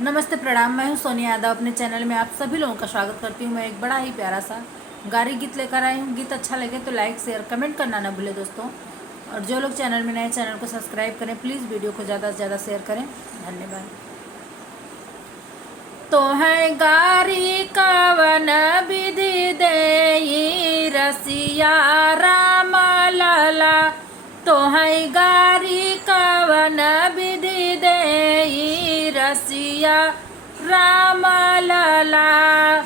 नमस्ते प्रणाम। मैं हूं सोनिया यादव। अपने चैनल में आप सभी लोगों का स्वागत करती हूं। मैं एक बड़ा ही प्यारा सा गारी गीत लेकर आई हूं। गीत अच्छा लगे तो लाइक शेयर कमेंट करना ना भूले दोस्तों। और जो लोग चैनल में नए, चैनल को सब्सक्राइब करें। प्लीज़ वीडियो को ज़्यादा से ज़्यादा शेयर करें। धन्यवाद। तो है गारी कवन विधि देई रसिया राम लला। तो है गारी कवन विधि देई रसिया राम लला।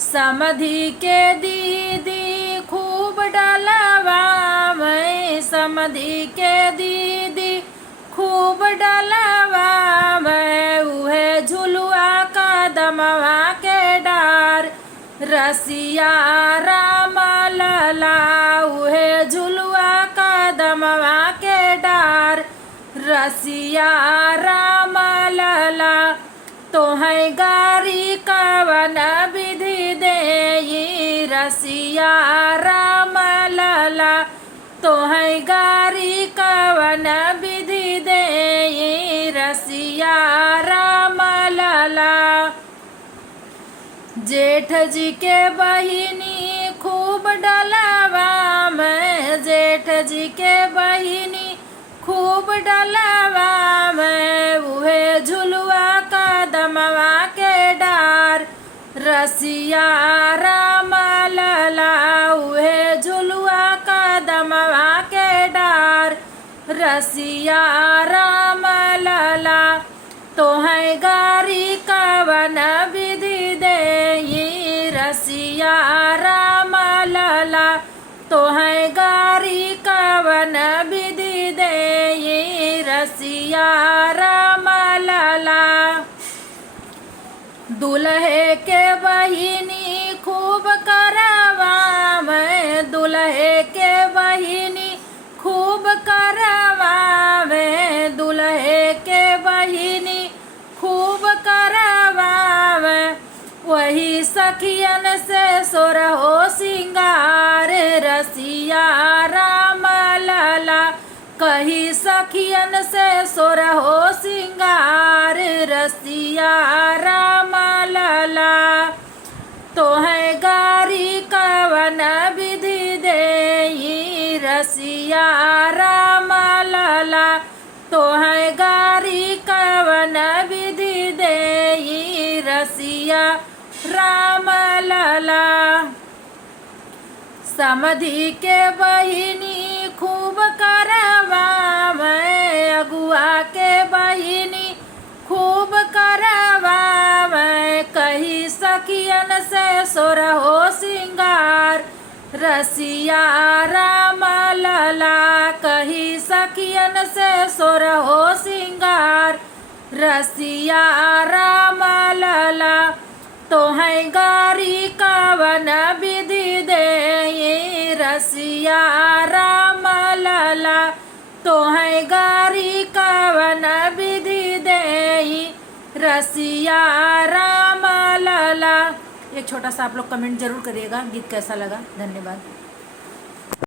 समधि के दीदी खूब डलवा मैं, समधि के दीदी खूब डलवा मैं। उहे झुलुआ कदमवा के डार रसिया राम लला। उहे झुलुआ कदमवा के डार रसिया राम लला। तो है गारी कवन विधि देई रसिया राम लला। तो है गारी कवन विधि देई रसिया राम लला। जेठ जी के बहिनी खूब डलवा मैं, जेठ जी के बहिनी खूब डलवा मैं। उहे झुलुआ कदमवा के डार रसिया राम लला। उहे झुलुआ कदमवा के डार रसिया राम लला। तो है गारी कवन विधि देई रसिया राम लला। तो है गारी कवन विधि देई रसिया राम लला। दुल्हे के बहिनी खूब करवा मैं, दुल्हे के बहिनी खूब करवा मैं। दुल्हे के बहिनी खूब करवा मैं। वही सखियन से सोरहो सिंगार रसिया राम लला। कही सखियन से सोरहो सिंगार रसिया राम लला। तो है गारी कवन विधि देई रसिया राम लला। तो है गारी कवन विधि देई रसिया राम लला। समधि के बहिनी खूब करवा मैं, अगुआ के बहिनी खूब करवा मैं। कही सखियन से सोरहो सिंगार रसिया राम लला। कही सखियन से सोरहो सिंगार रसिया राम लला। तो है गारी कवन विधि देई रसिया राम लला। तो है गारी कवन विधि देई रसिया राम लला। एक छोटा सा आप लोग कमेंट जरूर करिएगा गीत कैसा लगा। धन्यवाद।